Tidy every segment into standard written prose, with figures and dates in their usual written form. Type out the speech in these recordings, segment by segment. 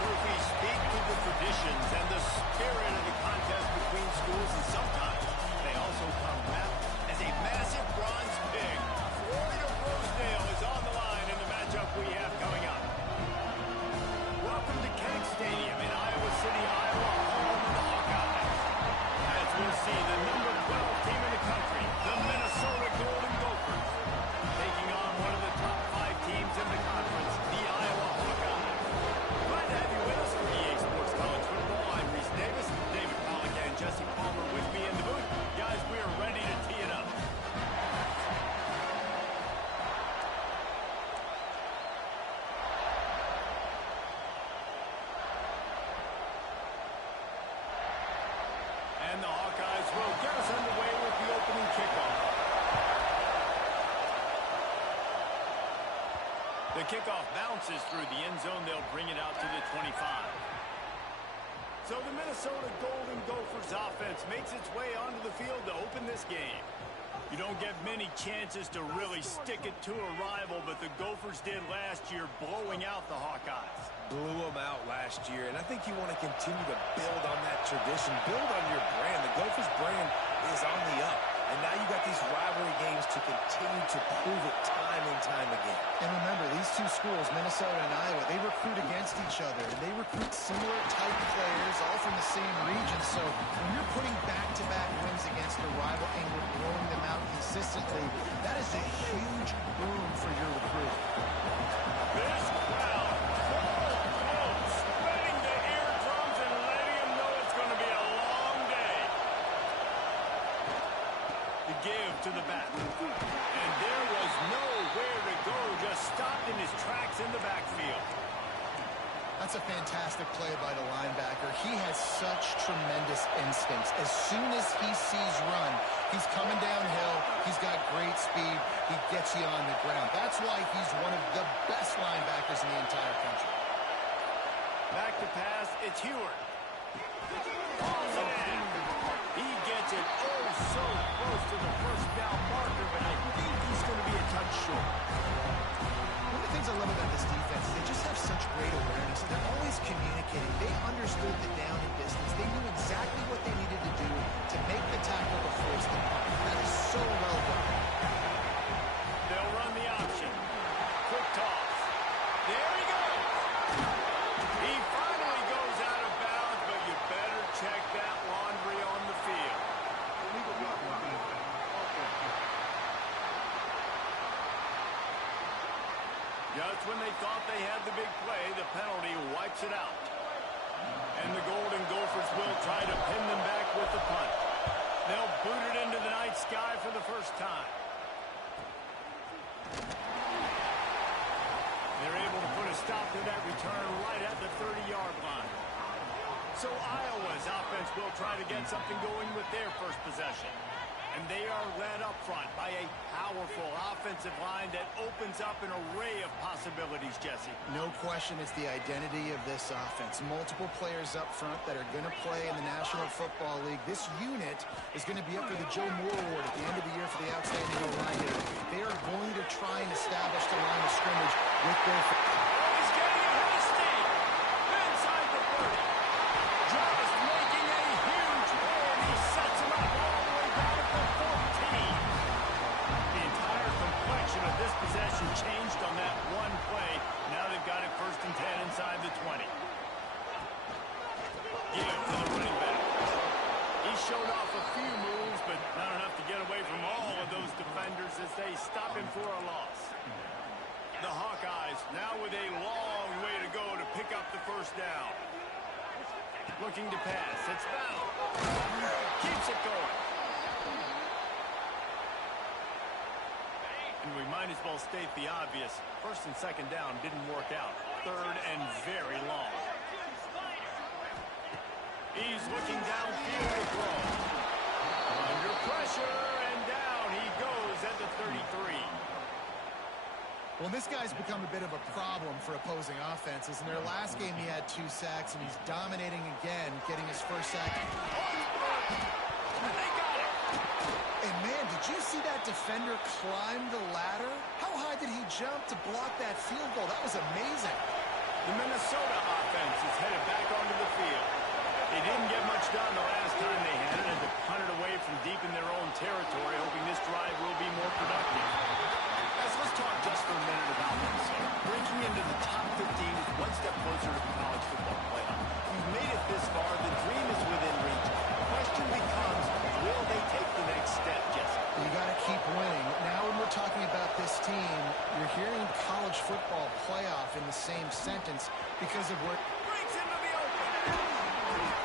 trophies speak to the traditions and the spirit of the contest between schools, and sometimes they also come wrapped as a massive bronze pig. Floyd of Rosedale is on the line in the matchup we have coming up. Welcome to Kinnick Stadium in Iowa City, Iowa, home of the Hawkeyes. As we'll see, the number 12 team in the country, the Minnesota Golden Gophers, taking on one of the top 5 teams in the conference, the Iowa Hawkeyes. Glad to have you with us for EA Sports College Football. I'm Reese Davis, David Pollack, and Jesse Palmer with me in the booth. Guys, we are ready to tee it up. And the Hawkeyes will get us underway with the opening kickoff. The kickoff bounces through the end zone. They'll bring it out to the 25. So the Minnesota Golden Gophers offense makes its way onto the field to open this game. You don't get many chances to really stick it to a rival, but the Gophers did last year, blowing out the Hawkeyes. Blew them out last year, and I think you want to continue to build on that tradition, build on your brand. The Gophers brand is on the up, and now you got these rivalry games to continue to prove it time and time again. And remember, these two schools, Minnesota and Iowa, they recruit against each other, and they recruit similar type players, all from the same region. So when you're putting back-to-back wins against a rival and you're blowing them out consistently, that is a huge boon for your recruit. This crowd, spreading the eardrums and letting them know it's going to be a long day. The give to the back. And there was nowhere to go, just stopped in his tracks in the backfield. That's a fantastic play by the linebacker. He has such tremendous instincts. As soon as he sees run, he's coming downhill. He's got great speed. He gets you on the ground. That's why he's one of the best linebackers in the entire country. Back to pass, it's Heward. Falls it in. He gets it oh so close to the first down marker, but I think he's going to be a touch short. One of the things I love about this defense is they just have such great awareness. They're always communicating. They understood the down and distance. They knew exactly what they needed to do to make the tackle to force the punt. That is so well done. They'll run the option. Quick toss. There he goes. He finally goes out of bounds, but you better check that laundry on the field. Just when they thought they had the big play, the penalty wipes it out. And the Golden Gophers will try to pin them back with the punt. They'll boot it into the night sky for the first time. They're able to put a stop to that return right at the 30-yard line. So Iowa's offense will try to get something going with their first possession. And they are led up front by a powerful offensive line that opens up an array of possibilities, Jesse. No question it's the identity of this offense. Multiple players up front that are going to play in the National Football League. This unit is going to be up for the Joe Moore Award at the end of the year for the outstanding O-line. They are going to try and establish the line of scrimmage with their... He's getting it hasty. Inside the 30. Just making a huge play, and he sets him up all the way down at the 14. The entire complexion of this possession changed on that one play. Now they've got it 1st and 10 inside the 20. Give to the running back. He showed off a few moves, but not enough to get away from all of those defenders as they stop him for a loss. The Hawkeyes now with a long way to go to pick up the first down. Looking to pass. It's foul. Keeps it going. And we might as well state the obvious. 1st and 2nd down didn't work out. 3rd and very long. He's looking downfield to throw. Under pressure, and down he goes at the 33. Well, this guy's become a bit of a problem for opposing offenses. In their last game, he had 2 sacks, and he's dominating again, getting his first sack. And they got it. And, man, did you see that defender climb the ladder? How high did he jump to block that field goal? That was amazing. The The Minnesota offense is headed back onto the field. They didn't get much done the last time they had it, and to punt it away from deep in their own territory, hoping this drive will be more productive. Guys, let's talk just for a minute about Minnesota. Breaking into the top 15 is one step closer to the college football playoff. You've made it this far. The dream is within reach. The question becomes, will they take the next step, Jesse? You got to keep winning. Now when we're talking about this team, you're hearing college football playoff in the same sentence because of what... Breaks into the open.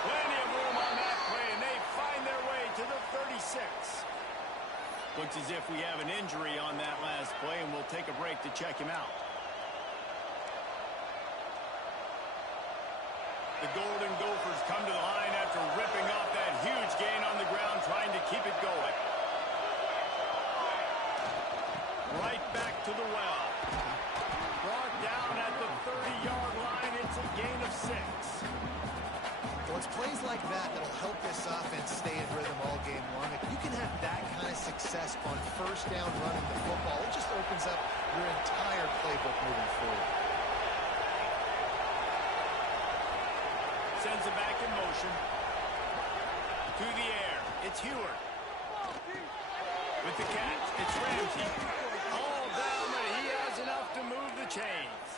Plenty of room on that play, and they find their way to the 36. Looks as if we have an injury on that last play, and we'll take a break to check him out. The Golden Gophers come to the line after ripping off that huge gain on the ground, trying to keep it going. Right back to the well. Brought down at the 30-yard line. It's a gain of 6. Well, it's plays like that that'll help this offense stay in rhythm all game long. If you can have that kind of success on first down running the football, it just opens up your entire playbook moving forward. Sends it back in motion. To the air. It's Heward. With the catch, it's Ramsey. All down, but he has enough to move the chains.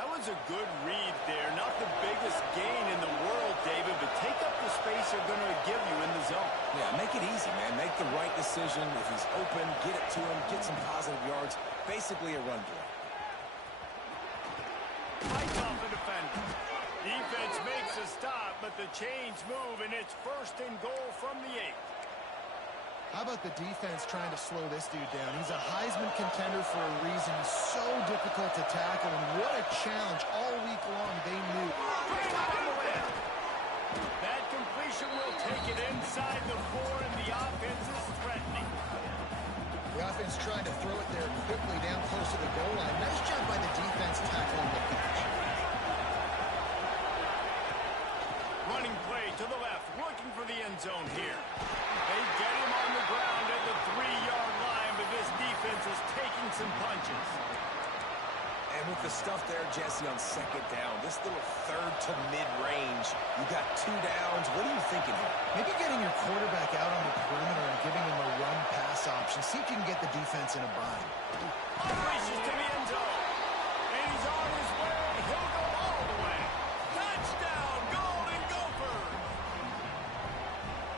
That was a good read there. Not the biggest gain in the world, David, but take up the space they're going to give you in the zone. Yeah, make it easy, man. Make the right decision. If he's open, get it to him, get some positive yards. Basically a run play. Fights off the defender. Defense makes a stop, but the chains move, and it's 1st and goal from the 8. How about the defense trying to slow this dude down? He's a Heisman contender for a reason. He's so difficult to tackle, and what a challenge all week long they knew. That completion will take it inside the 4, and the offense is threatening. The offense trying to throw it there quickly down close to the goal line. Nice job by the defense tackling the catch. Running play to the left, looking for the end zone here. They get him on the ground at the 3-yard line, but this defense is taking some punches. And with the stuff there, Jesse, on 2nd down, this little 3rd to mid-range, you got 2 downs. What are you thinking here? Maybe getting your quarterback out on the perimeter and giving him a run-pass option. See if you can get the defense in a bind. Unleashes to the end zone. And he's on his way. He'll go all the way. Touchdown, Golden Gophers.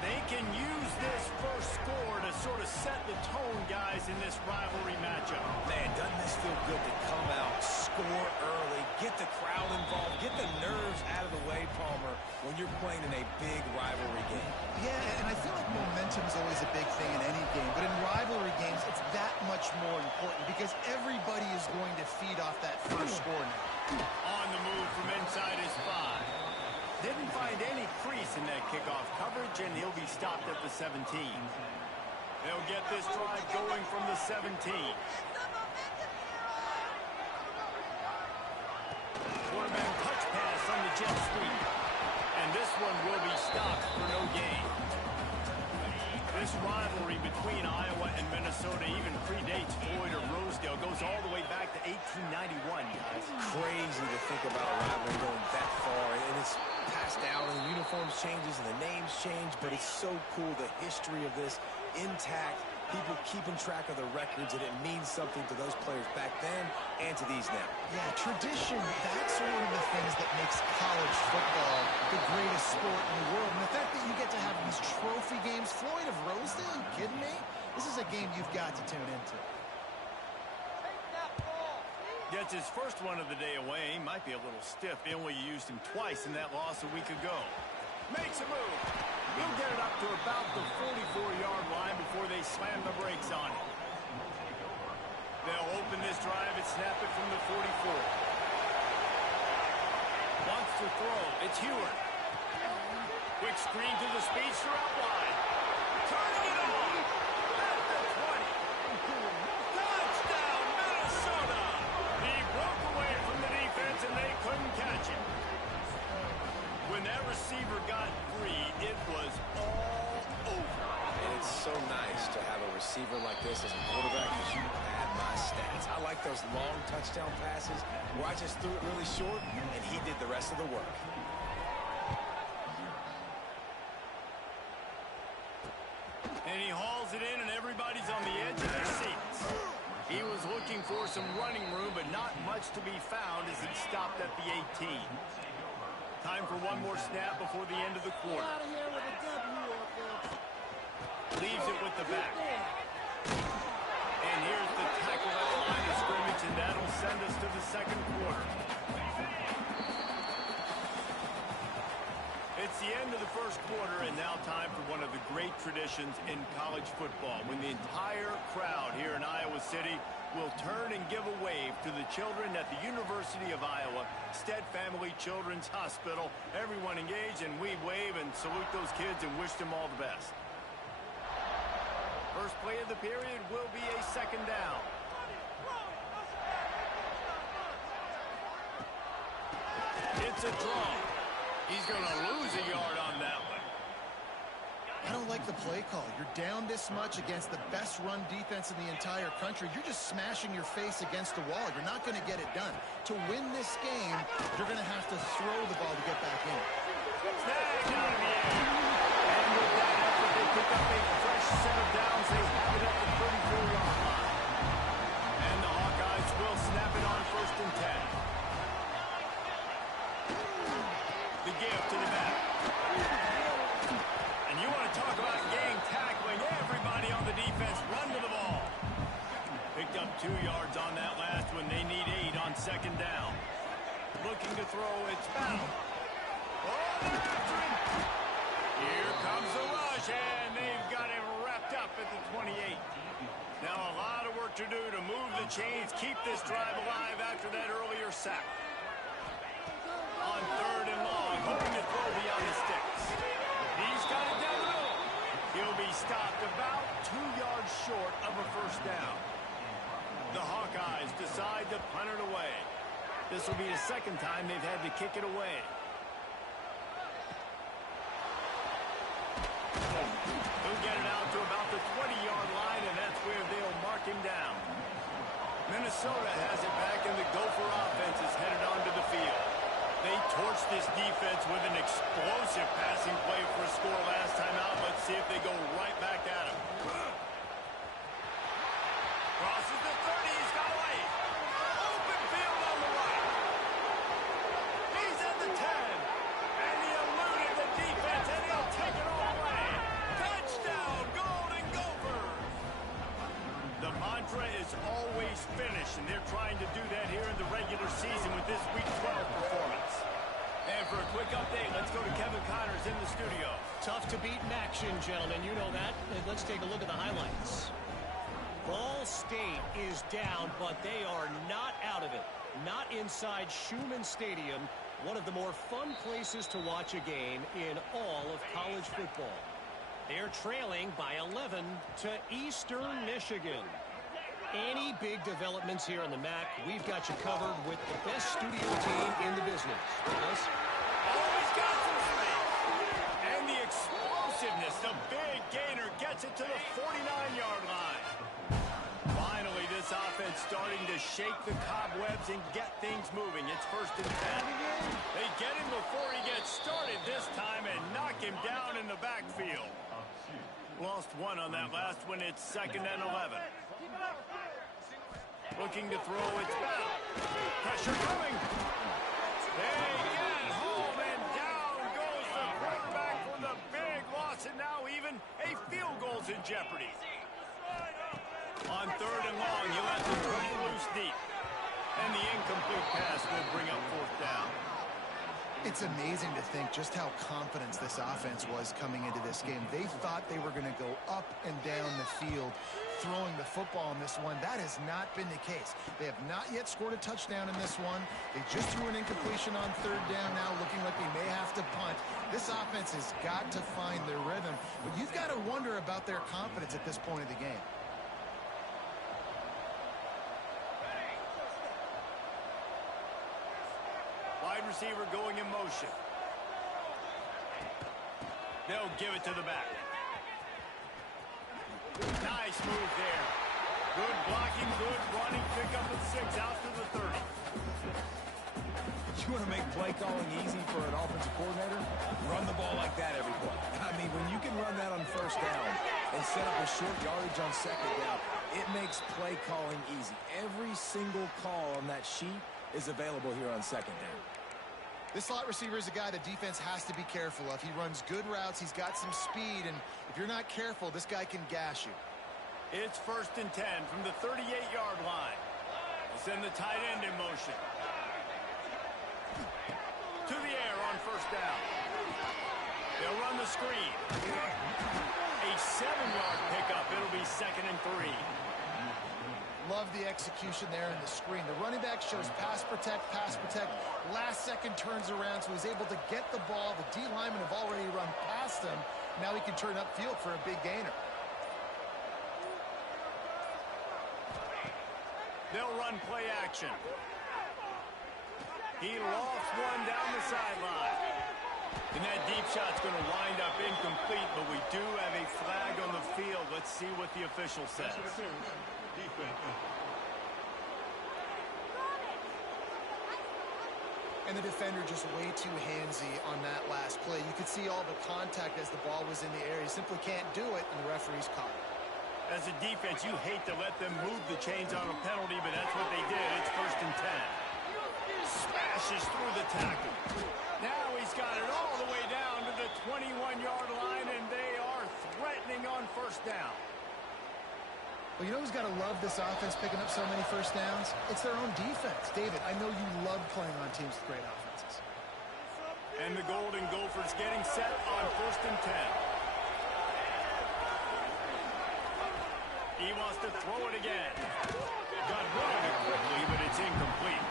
They can use this first score to sort of set the tone, guys, in this rivalry matchup. Man, doesn't this feel good to come out, score early, get the crowd involved, get the nerves out of the way, Palmer, when you're playing in a big rivalry game. Yeah, and I feel like momentum is always a big thing in any game, but in rivalry games, it's that much more important because everybody is going to feed off that first score now. On the move from inside his 5. Didn't find any crease in that kickoff coverage, and he'll be stopped at the 17. They'll get this drive going from the 17. Quarterback touch pass on the jet sweep. And this one will be stopped for no gain. This rivalry between Iowa and Minnesota even predates Floyd or Rosedale. Goes all the way back to 1891, guys. Crazy to think about a rivalry going that far. And it's passed down, and the uniforms changes, and the names change, but it's so cool, the history of this intact, people keeping track of the records, and it means something to those players back then and to these now. Yeah, tradition, that's one of the things that makes college football the greatest sport in the world. And the fact that you get to have these trophy games, Floyd of Rosedale, you kidding me? This is a game you've got to tune into. Gets his first one of the day away. He might be a little stiff. They only used him twice in that loss a week ago. Makes a move. He'll get it up to about the 44-yard line before they slam the brakes on it. They'll open this drive and snap it from the 44. Wants to throw. It's Heward. Quick screen to the speedster out wide. Turning it on. At the 20. Touchdown, Minnesota. He broke away from the defense and they couldn't catch him. When that receiver got free, it was all over. And it's so nice to have a receiver like this as a quarterback because you add my stats. I like those long touchdown passes where I just threw it really short and he did the rest of the work. And he hauls it in, and everybody's on the edge of their seats. He was looking for some running room, but not much to be found as he stopped at the 18. Time for one more snap before the end of the quarter. Leaves it with the back. And here's the tackle at the line of scrimmage, and that'll send us to the second quarter. It's the end of the first quarter, and now time for one of the great traditions in college football, when the entire crowd here in Iowa City will turn and give a wave to the children at the University of Iowa Stead Family Children's Hospital. Everyone engaged, and we wave and salute those kids and wish them all the best. First play of the period will be a second down. It's a draw. He's going to lose a yard on that one. I don't like the play call. You're down this much against the best run defense in the entire country. You're just smashing your face against the wall. You're not going to get it done. To win this game, you're going to have to throw the ball to get back in. Snagged out of the air. And with that effort, they pick up a fresh set of downs. They have it at the 34-yard line. And the Hawkeyes will snap it on 1st and 10. The give to the back. And you want to talk about gang tackling. Everybody on the defense run to the ball. Picked up 2 yards on that last one. They need 8 on second down. Looking to throw. It's foul. Oh, they're after him. Here comes the rush, and they've got him wrapped up at the 28. Now a lot of work to do to move the chains, keep this drive alive after that earlier sack. On 3rd and long, hoping to throw beyond the sticks. He's got it down the middle. He'll be stopped about 2 yards short of a first down. The Hawkeyes decide to punt it away. This will be the second time they've had to kick it away. He'll get it out to about the 20-yard line, and that's where they'll mark him down. Minnesota has it back, and the Gopher offense is headed onto the field. They torched this defense with an explosive passing play for a score last time out. Let's see if they go right back at him. Crosses the 30. He's got away. Open field on the right. He's at the 10. And he eluded the defense, and he'll take it all away. Touchdown, Golden Gophers. The mantra is always finish, and they're trying to do that here in the regular season with this Week 12 performance. And for a quick update, let's go to Kevin Connors in the studio. Tough to beat in action, gentlemen. You know that. Let's take a look at the highlights. Ball State is down, but they are not out of it. Not inside Schumann Stadium, one of the more fun places to watch a game in all of college football. They're trailing by 11 to Eastern Michigan. Any big developments here on the MAC, we've got you covered with the best studio team in the business. Yes? Always got some space. And the explosiveness, the big gainer gets it to the 49-yard line. Finally, this offense starting to shake the cobwebs and get things moving. It's 1st and 10. They get him before he gets started this time and knock him down in the backfield. Lost 1 on that last one. It's 2nd and 11. Looking to throw, it's foul. Pressure coming. They get home, and down goes the quarterback for the big loss, and now even a field goal's in jeopardy. On 3rd and long, he'll have to turn it loose deep. And the incomplete pass will bring up 4th down. It's amazing to think just how confident this offense was coming into this game. They thought they were going to go up and down the field throwing the football in this one. That has not been the case. They have not yet scored a touchdown in this one. They just threw an incompletion on 3rd down now, looking like they may have to punt. This offense has got to find their rhythm, but you've got to wonder about their confidence at this point of the game. Wide receiver going in motion. They'll give it to the back. Nice move there. Good blocking, good running, pick up at 6 out to the 30. You want to make play calling easy for an offensive coordinator? Run the ball like that every play. I mean, when you can run that on first down and set up a short yardage on second down, it makes play calling easy. Every single call on that sheet is available here on second down. This slot receiver is a guy the defense has to be careful of. He runs good routes. He's got some speed, and if you're not careful, this guy can gash you. It's 1st and 10 from the 38-yard line. We'll send the tight end in motion. To the air on 1st down. They'll run the screen. A 7-yard pickup. It'll be 2nd and 3. Love the execution there in the screen. The running back shows pass protect. Last second turns around, so he's able to get the ball. The D linemen have already run past him. Now he can turn upfield for a big gainer. They'll run play action. He lofts one down the sideline. And that deep shot's going to wind up incomplete, but we do have a flag on the field. Let's see what the official says. And the defender just way too handsy on that last play. You could see all the contact as the ball was in the air. He simply can't do it, and the referee's caught it. As a defense, you hate to let them move the chains on a penalty, but that's what they did. It's 1st and 10. Smashes through the tackle. Now he's got it all the way down to the 21-yard line, and they are threatening on 1st down. Well, you know who's got to love this offense picking up so many 1st downs? It's their own defense. David, I know you love playing on teams with great offenses. And the Golden Gophers getting set on 1st and 10. He wants to throw it again. Got rid of it quickly, but it's incomplete.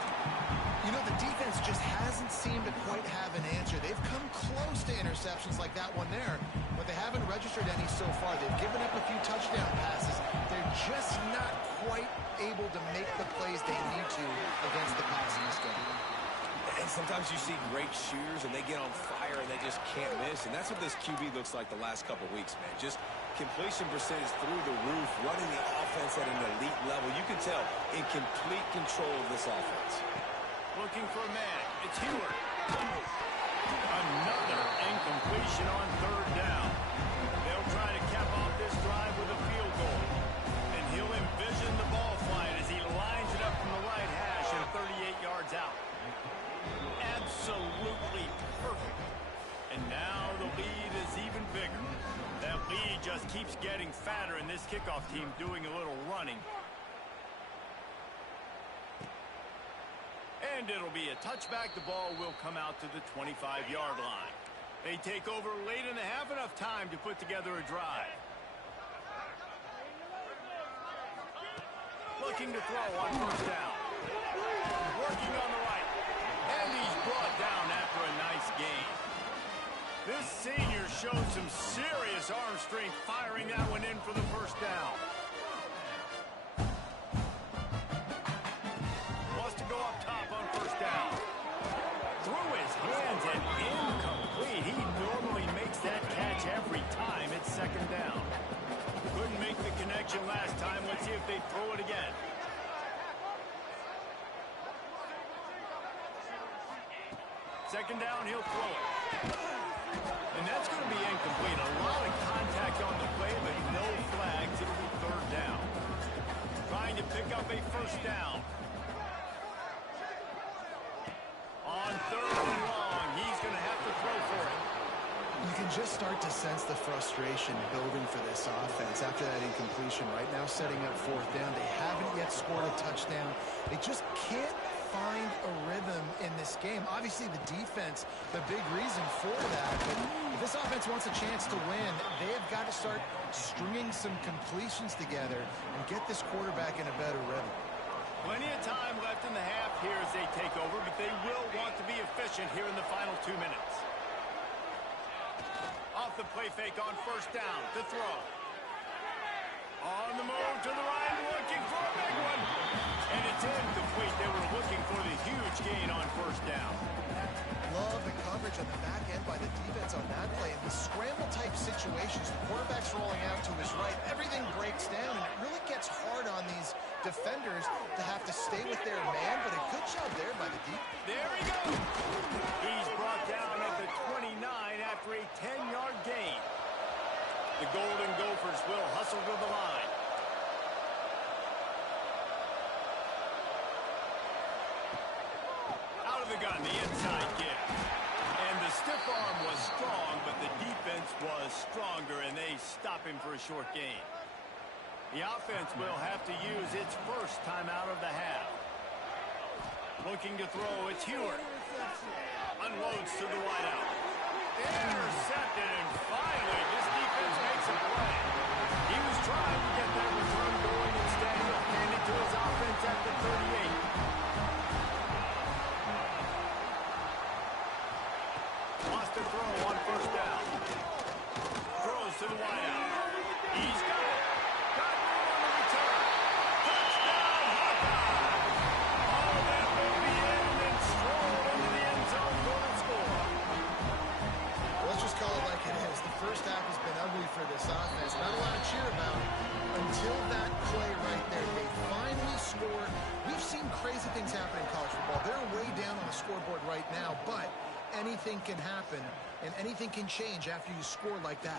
You know, the defense just hasn't seemed to quite have an answer. They've come close to interceptions like that one there, but they haven't registered any so far. They've given up a few touchdown passes. They're just not quite able to make the plays they need to against the pass in this game. And sometimes you see great shooters, and they get on fire, and they just can't miss. And that's what this QB looks like the last couple weeks, man. Just completion percentage through the roof, running the offense at an elite level. You can tell in complete control of this offense. Looking for a man. It's Heward. Another incompletion on 3rd down. They'll try to cap off this drive with a field goal. And he'll envision the ball flight as he lines it up from the right hash and 38 yards out. Absolutely perfect. And now the lead is even bigger. That lead just keeps getting fatter, and this kickoff team doing a little running. And it'll be a touchback. The ball will come out to the 25-yard line. They take over late in the half, enough time to put together a drive. Looking to throw on 1st down. Working on the right. And he's brought down after a nice gain. This senior showed some serious arm strength firing that one in for the 1st down. Wants to go up top on 1st down. Through his hands and incomplete. He normally makes that catch every time. It's 2nd down. Couldn't make the connection last time. Let's see if they throw it again. Second down, he'll throw it. And that's going to be incomplete. A lot of contact on the play, but no flags. It'll be 3rd down. Trying to pick up a 1st down. On 3rd and long, he's going to have to throw for it. You can just start to sense the frustration building for this offense after that incompletion. Right now, setting up 4th down. They haven't yet scored a touchdown. They just can't find a rhythm in this game. Obviously, the defense, the big reason for that. But if this offense wants a chance to win, they have got to start stringing some completions together and get this quarterback in a better rhythm. Plenty of time left in the half here as they take over, but they will want to be efficient here in the final 2 minutes. Off the play fake on 1st down to throw. On the move to the right, looking for a big one. And it's incomplete. They were looking for the huge gain on 1st down. Love the coverage on the back end by the defense. hands on that play. In the scramble-type situations, the quarterback's rolling out to his right. Everything breaks down, and it really gets hard on these defenders to have to stay with their man, but a good job there by the deep. There he goes. He's brought down at the 29 after a 10-yard gain. The Golden Gophers will hustle to the line. Out of the gun, the inside give. And the stiff arm was strong, but the defense was stronger, and they stop him for a short gain. The offense will have to use its first timeout of the half. Looking to throw, it's Heward. Unloads to the wideout. Intercepted, and finally, this defense makes a play. He was trying to get that return going. Instead, he'll hand it to his offense at the 38. Lost a throw on first down. Throws to the wideout. He's got it. Got room on the return. Touchdown, Hawkeye! All that will be in and then strolled into the end zone for the score. Let's just call it like it is. The first half has been ugly for this offense. Not a lot to cheer about until that play right there. They finally scored. We've seen crazy things happen in college football. They're way down on the scoreboard right now, but anything can happen, and anything can change after you score like that.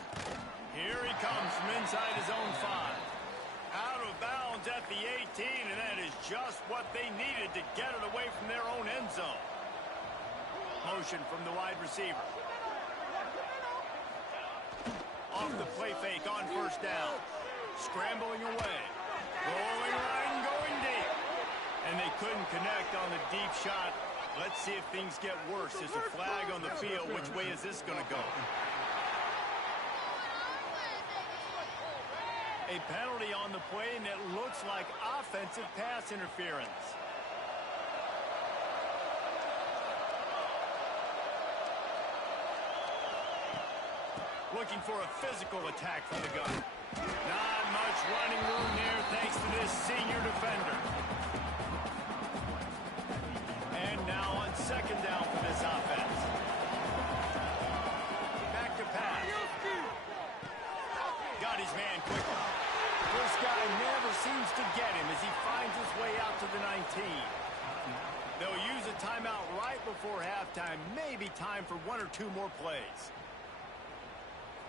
Here he comes from inside his own 5. Out of bounds at the 18, and that is just what they needed to get it away from their own end zone. Motion from the wide receiver. Off the play fake on first down. Scrambling away. Rolling right and going deep. And they couldn't connect on the deep shot. Let's see if things get worse. There's a flag on the field. Which way is this going to go? A penalty on the play, and it looks like offensive pass interference. Looking for a physical attack from the gun. Not much running room there thanks to this senior defender. And now on second down for this offense. Back to pass. Got his man quickly. This guy never seems to get him as he finds his way out to the 19. They'll use a timeout right before halftime. Maybe time for one or two more plays.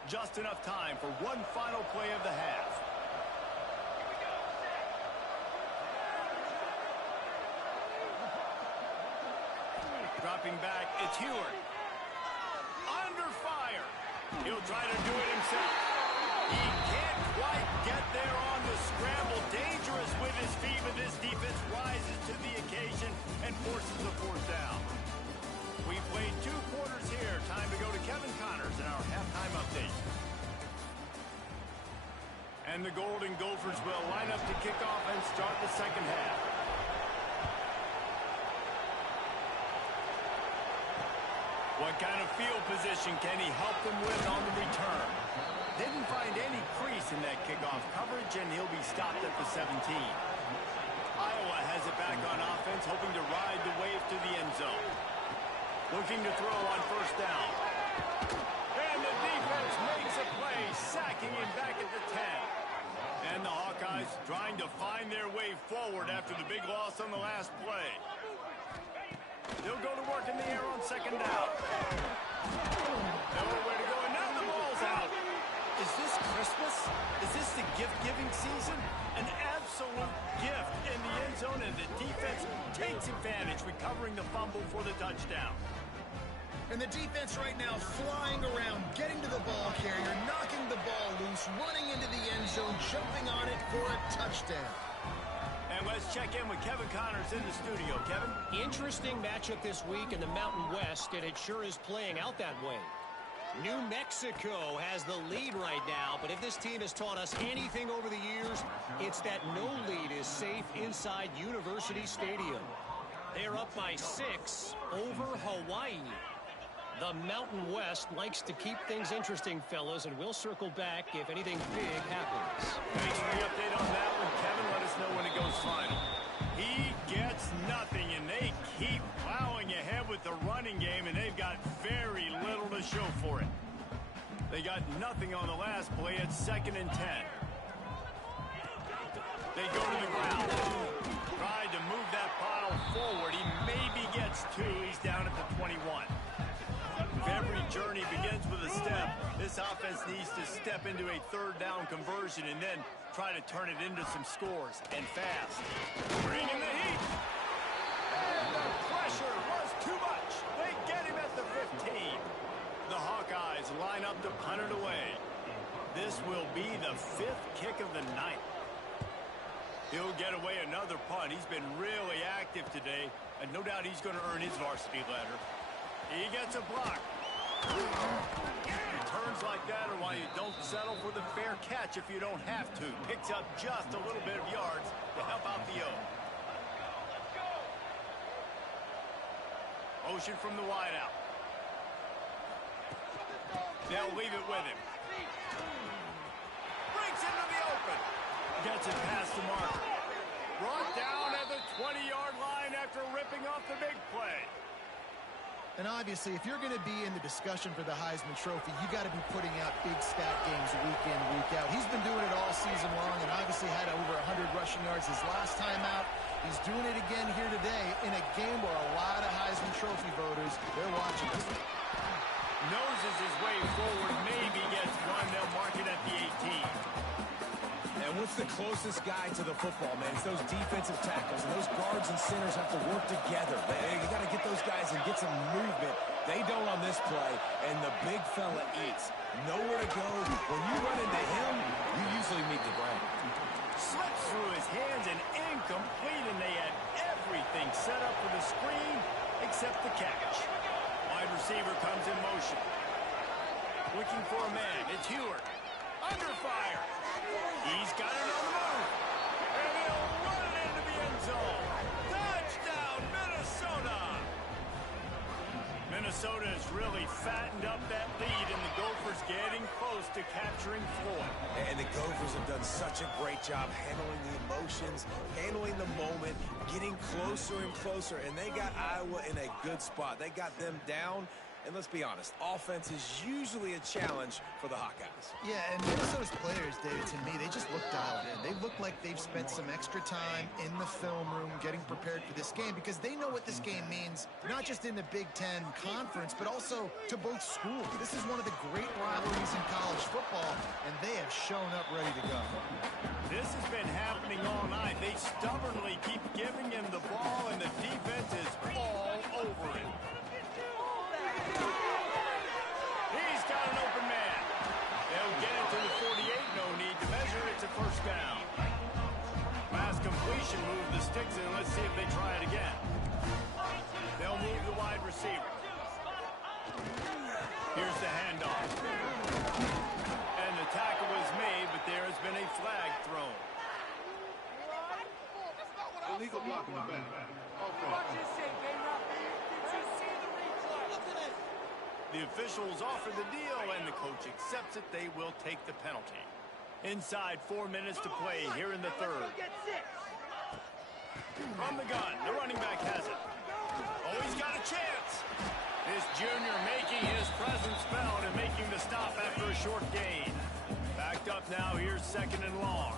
Just enough time for one final play of the half. Dropping back, it's Heward. Under fire. He'll try to do it himself. He can't quite get there on the scramble. Dangerous with his feet, but this defense rises to the occasion and forces the fourth down. We played 2 quarters here. Time to go to Kevin Connors in our halftime update. And the Golden Gophers will line up to kick off and start the second half. What kind of field position can he help them with on the return? Didn't find any crease in that kickoff coverage, and he'll be stopped at the 17. Iowa has it back on offense, hoping to ride the wave to the end zone. Looking to throw on first down. And the defense makes a play, sacking him back at the 10. And the Hawkeyes trying to find their way forward after the big loss on the last play. They'll go to work in the air on second down. Nowhere to go, and now the ball's out. Is this Christmas? Is this the gift-giving season? An absolute gift in the end zone, and the defense takes advantage, recovering the fumble for the touchdown. And the defense right now flying around, getting to the ball carrier, knocking the ball loose, running into the end zone, jumping on it for a touchdown. And let's check in with Kevin Connors in the studio. Kevin? Interesting matchup this week in the Mountain West, and it sure is playing out that way. New Mexico has the lead right now, but if this team has taught us anything over the years, it's that no lead is safe inside University Stadium. They're up by 6 over Hawaii. The Mountain West likes to keep things interesting, fellas, and we'll circle back if anything big happens. Thanks for the update on that one, Kevin. Let us know when it goes final. He gets nothing, and they keep plowing ahead with the running game, and they've got very little to show for it. They got nothing on the last play. It's 2nd and 10. They go to the ground. Tried to move that pile forward. He maybe gets 2. He's down at the 21. If every journey begins with a step, this offense needs to step into a 3rd down conversion and then try to turn it into some scores, and fast. Bringing the heat. And the pressure was too much. They get him at the 15. The Hawkeyes line up to punt it away. This will be the 5th kick of the night. He'll get away another punt. He's been really active today, and no doubt he's going to earn his varsity letter. He gets a block. Returns like that are why you don't settle for the fair catch if you don't have to. Picks up just a little bit of yards to help out the O. Motion from the wideout. They'll leave it with him. Breaks into the open. Gets it past the mark. Brought down at the 20-yard line after ripping off the big play. And obviously, if you're going to be in the discussion for the Heisman Trophy, you got to be putting out big stat games week in, week out. He's been doing it all season long and obviously had over 100 rushing yards his last time out. He's doing it again here today in a game where a lot of Heisman Trophy voters, they're watching this. Noses his way forward, maybe gets one. They'll mark it at the 18. And what's the closest guy to the football, man? It's those defensive tackles, and those guards and centers have to work together. You got to get those guys and get some movement. They don't on this play, and the big fella eats. Nowhere to go. When you run into him, you usually meet the ground. Slips through his hands and incomplete, and they had everything set up for the screen except the catch. Wide receiver comes in motion. Looking for a man. It's Heward. Under fire. He's got it on the move. And he'll run it into the end zone. Touchdown, Minnesota. Minnesota has really fattened up that lead, and the Gophers getting close to capturing Floyd. And the Gophers have done such a great job handling the emotions, handling the moment, getting closer and closer, and they got Iowa in a good spot. They got them down. And let's be honest, offense is usually a challenge for the Hawkeyes. Yeah, and Minnesota's players, David, to me, they just look dialed in. They look like they've spent some extra time in the film room getting prepared for this game because they know what this game means, not just in the Big Ten Conference, but also to both schools. This is one of the great rivalries in college football, and they have shown up ready to go. This has been happening all night. They stubbornly keep giving him the ball, and the defense is all over it. He's got an open man. They'll get it to the 48. No need to measure. It's a first down. Pass completion. Move the sticks in. Let's see if they try it again. They'll move the wide receiver. Here's the handoff. And the tackle was made, but there has been a flag thrown. Illegal block in the back. The officials offer the deal, and the coach accepts it. They will take the penalty. Inside 4 minutes to play here in the third. From the gun, the running back has it. Oh, he's got a chance. This junior making his presence felt and making the stop after a short gain. Backed up now, here's 2nd and long.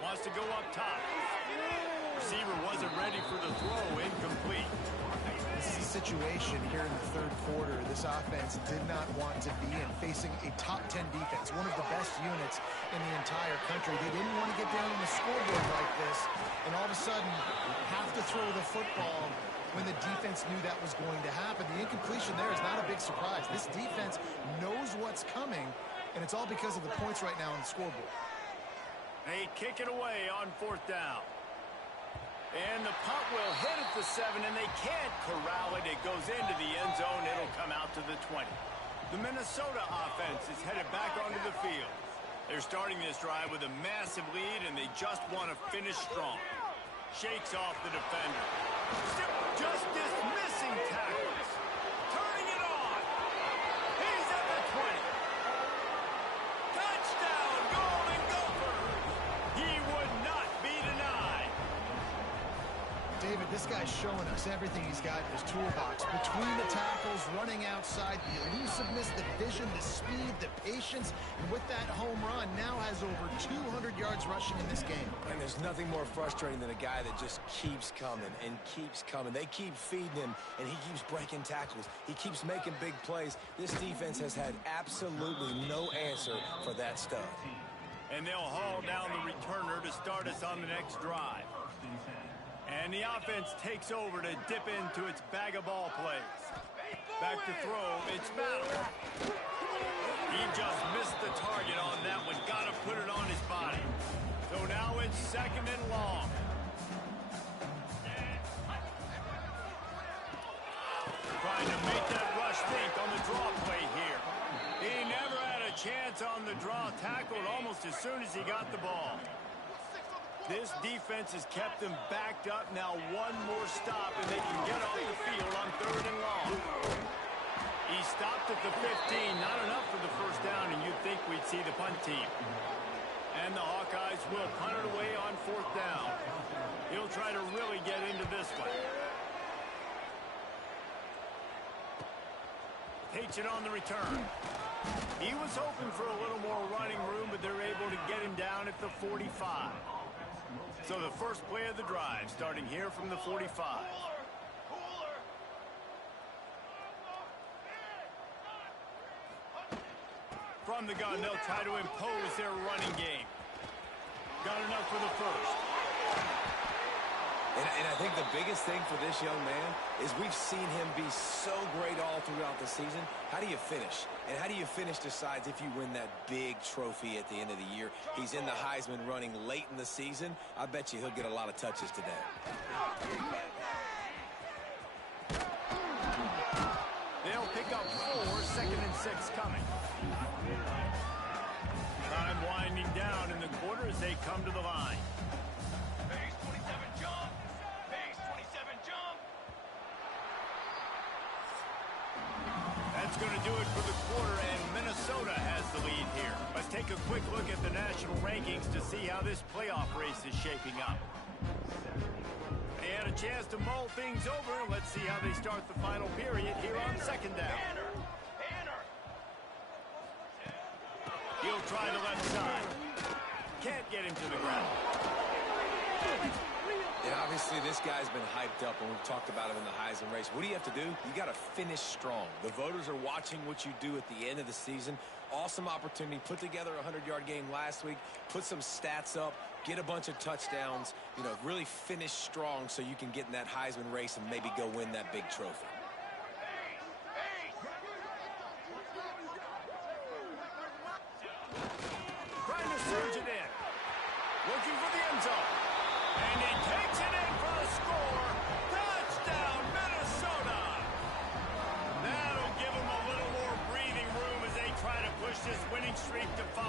Wants to go up top. Receiver wasn't ready for the throw, incomplete. This is a situation here in the third quarter this offense did not want to be in, facing a top 10 defense, one of the best units in the entire country. They didn't want to get down on the scoreboard like this, and all of a sudden have to throw the football when the defense knew that was going to happen. The incompletion there is not a big surprise. This defense knows what's coming, and it's all because of the points right now on the scoreboard. They kick it away on 4th down. And the punt will hit at the 7, and they can't corral it. It goes into the end zone. It'll come out to the 20. The Minnesota offense is headed back onto the field. They're starting this drive with a massive lead, and they just want to finish strong. Shakes off the defender. Just dismissing tackles. Turning it on. He's at the 20. Touchdown, Golden Gophers. He would not be denied. David, this guy's showing us everything he's got in his toolbox. Between the tackles, running outside, the elusiveness, the vision, the speed, the patience, and with that home run, now has over 200 yards rushing in this game. And there's nothing more frustrating than a guy that just keeps coming and keeps coming. They keep feeding him, and he keeps breaking tackles. He keeps making big plays. This defense has had absolutely no answer for that stud. And they'll haul down the returner to start us on the next drive. And the offense takes over to dip into its bag of ball plays. Back to throw, it's Battle. He just missed the target on that one. Got to put it on his body. So now it's 2nd and long. Trying to make that rush think on the draw play here. He never had a chance on the draw, tackled almost as soon as he got the ball. This defense has kept them backed up. Now one more stop, and they can get off the field on 3rd and long. He stopped at the 15. Not enough for the first down, and you'd think we'd see the punt team. And the Hawkeyes will punt it away on 4th down. He'll try to really get into this one. Takes it on the return. He was hoping for a little more running room, but they're able to get him down at the 45. So the first play of the drive, starting here from the 45. From the gun, they'll try to impose their running game. Got enough for the first. And I think the biggest thing for this young man is we've seen him be so great all throughout the season. How do you finish? And how do you finish decides if you win that big trophy at the end of the year. He's in the Heisman running late in the season. I bet you he'll get a lot of touches today. They'll pick up 4, 2nd and 6 coming. Time winding down in the quarter as they come to the line. Base 27 jump. Base 27 jump. That's going to do it for the quarter, and Minnesota has the lead here. Let's take a quick look at the national rankings to see how this playoff race is shaping up. They had a chance to mull things over. Let's see how they start the final period here on 2nd down. He'll try the left side. Can't get him to the ground. And obviously this guy's been hyped up, and we've talked about him in the Heisman race. What do you have to do? You got to finish strong. The voters are watching what you do at the end of the season. Awesome opportunity. Put together a 100-yard game last week. Put some stats up. Get a bunch of touchdowns. You know, really finish strong so you can get in that Heisman race and maybe go win that big trophy. Trying to surge it in. Looking for the end zone. And he takes it in for the score. Touchdown, Minnesota. That'll give them a little more breathing room as they try to push this winning streak to 5.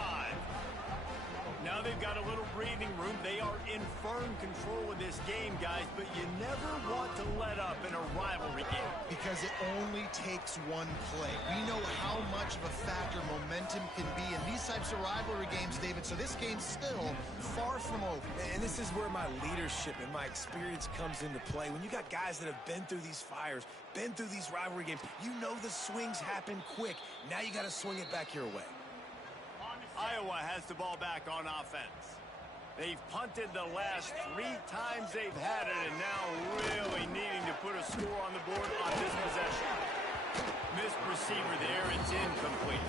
Now they've got a little breathing room. They are in firm control of this game, guys, but you never want to let up in a rivalry game. Because it only takes one play. We know how much of a factor momentum can be in these types of rivalry games, David, so this game's still far from over. And this is where my leadership and my experience comes into play. When you got guys that have been through these fires, been through these rivalry games, you know the swings happen quick. Now you got to swing it back your way. Iowa has the ball back on offense. They've punted the last 3 times they've had it, and now really needing to put a score on the board on this possession. Missed receiver there, it's incomplete.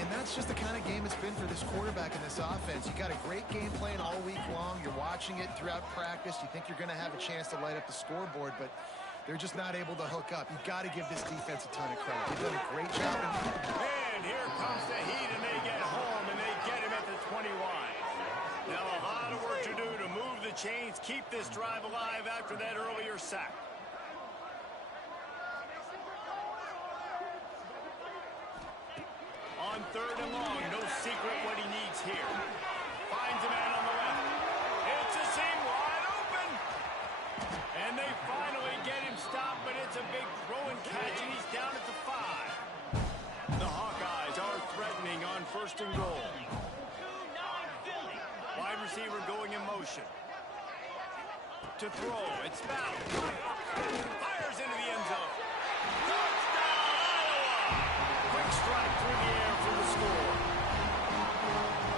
And that's just the kind of game it's been for this quarterback in this offense. You got a great game plan all week long. You're watching it throughout practice. You think you're going to have a chance to light up the scoreboard, but they're just not able to hook up. You've got to give this defense a ton of credit. They've done a great job. And here comes the heat, and they get home, and they get him at the 21. Now a lot of work to do to move the chains, keep this drive alive after that earlier sack. On 3rd and long, no secret what he needs here. Finds a man on the left. It's a seam wide open. And they finally get him stopped, but it's a big throw and catch, and he's down at the 5. The Hawkeyes are threatening on 1st and goal. Wide receiver going in motion. to throw. It's fouled. Fires into the end zone. Touchdown, Iowa! Quick strike through the air for the score.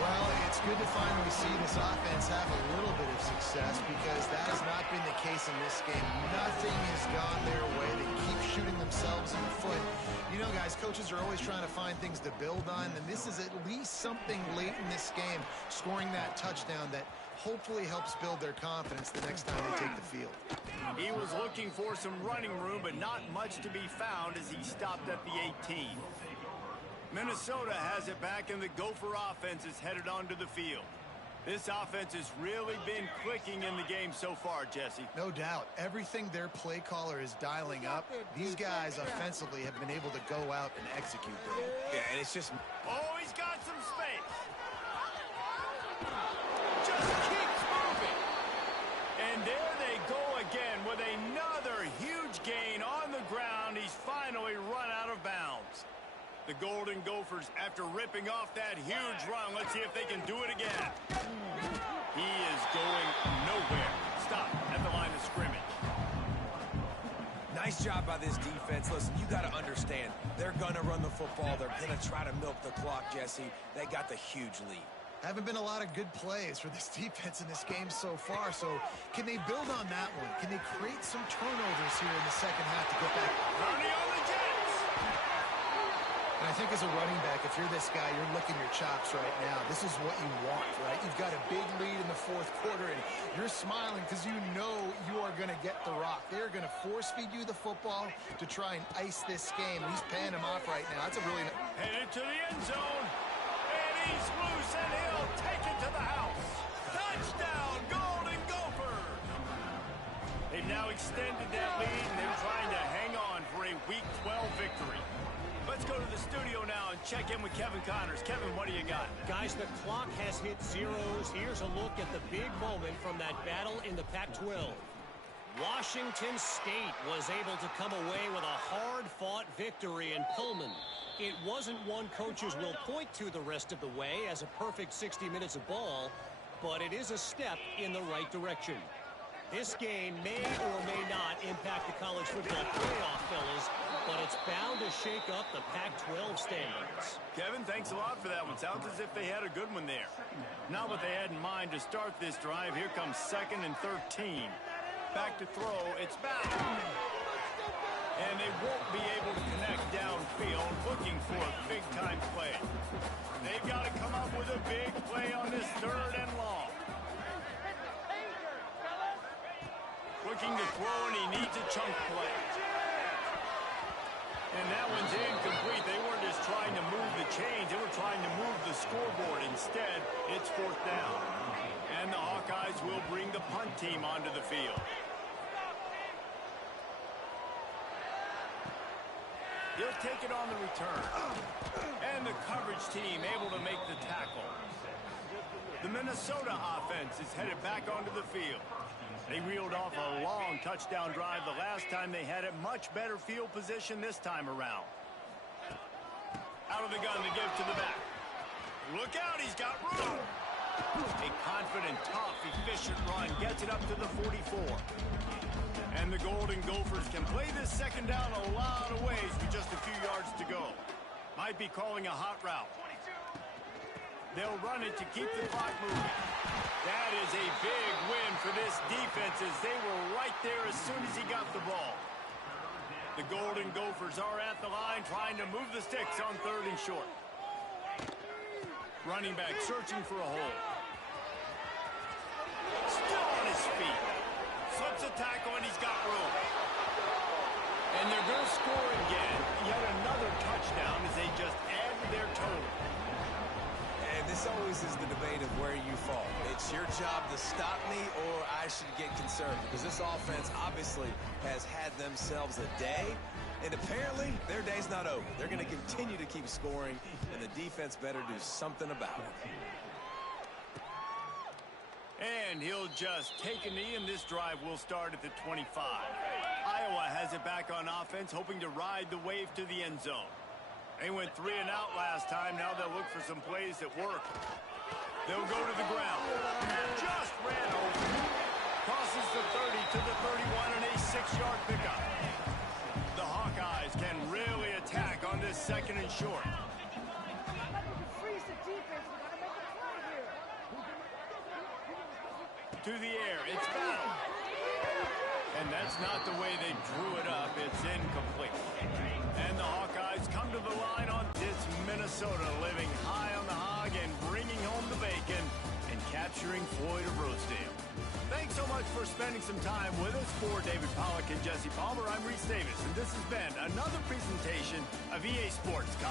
Well, it's good to finally see this offense have a little bit of success because that has not been the case in this game. Nothing has gone their way. They keep shooting themselves in the foot. You know, guys, coaches are always trying to find things to build on, and this is at least something late in this game, scoring that touchdown that hopefully helps build their confidence the next time they take the field. He was looking for some running room, but not much to be found as he stopped at the 18. Minnesota has it back, and the Gopher offense is headed onto the field. This offense has really been clicking in the game so far, Jesse. No doubt. Everything their play caller is dialing up, these guys offensively have been able to go out and execute them. Yeah, and it's just... Oh, he's got some space. Just keeps moving. And there they go again with another huge gain on the ground. He's finally run out of bounds. The Golden Gophers, after ripping off that huge run, let's see if they can do it again. He is going nowhere. Stop at the line of scrimmage. Nice job by this defense. Listen, you got to understand, they're going to run the football. They're going to try to milk the clock, Jesse. They got the huge lead. Haven't been a lot of good plays for this defense in this game so far, so can they build on that one? Can they create some turnovers here in the second half to get back? Running on the Jets. And I think as a running back, if you're this guy, you're licking your chops right now. This is what you want, right? You've got a big lead in the fourth quarter, and you're smiling because you know you are going to get the rock. They're going to force-feed you the football to try and ice this game. He's paying him off right now. That's a really... Headed to the end zone. And he's loose, and he'll take it to the house. Touchdown, Golden Gophers! They've now extended that lead, and they're trying to hang on for a Week 12 victory. Let's go to the studio now and check in with Kevin Connors. Kevin, what do you got? Guys, the clock has hit zeros. Here's a look at the big moment from that battle in the Pac-12. Washington State was able to come away with a hard-fought victory in Pullman. It wasn't one coaches will point to the rest of the way as a perfect 60 minutes of ball, but it is a step in the right direction. This game may or may not impact the college football playoff, fellas, but it's bound to shake up the Pac-12 standings. Kevin, thanks a lot for that one. Sounds as if they had a good one there. Not what they had in mind to start this drive. Here comes 2nd and 13. Back to throw. It's back. And they won't be able to connect downfield, looking for a big-time play. They've got to come up with a big play on this 3rd and long. Looking to throw, and he needs a chunk play. And that one's incomplete. They weren't just trying to move the chains. They were trying to move the scoreboard. Instead, it's 4th down. And the Hawkeyes will bring the punt team onto the field. He'll take it on the return. And the coverage team able to make the tackle. The Minnesota offense is headed back onto the field. They reeled off a long touchdown drive the last time they had it. Much better field position this time around. Out of the gun to give to the back. Look out, he's got room. A confident, tough, efficient run gets it up to the 44. And the Golden Gophers can play this 2nd down a lot of ways with just a few yards to go. Might be calling a hot route. They'll run it to keep the clock moving. That is a big win for this defense as they were right there as soon as he got the ball. The Golden Gophers are at the line trying to move the sticks on 3rd and short. Running back searching for a hole. Still on his feet. Slips a tackle and he's got room. And they're going to score again. Yet another touchdown as they just add to their total. And this always is the debate of where you fall. It's your job to stop me or I should get concerned because this offense obviously has had themselves a day, and apparently their day's not over. They're going to continue to keep scoring, and the defense better do something about it. And he'll just take a knee, and this drive will start at the 25. Iowa has it back on offense, hoping to ride the wave to the end zone. They went 3 and out last time. Now they'll look for some plays that work. They'll go to the ground. Just ran over. Crosses the 30 6-yard pickup. The Hawkeyes can really attack on this 2nd and short. To the air, it's battle. And that's not the way they drew it up. It's incomplete. And the Hawkeyes come to the line on it's Minnesota, living high on the hog and bringing home the bacon and capturing Floyd of Rosedale. Thanks so much for spending some time with us. For David Pollack and Jesse Palmer, I'm Reese Davis, and this has been another presentation of EA Sports College.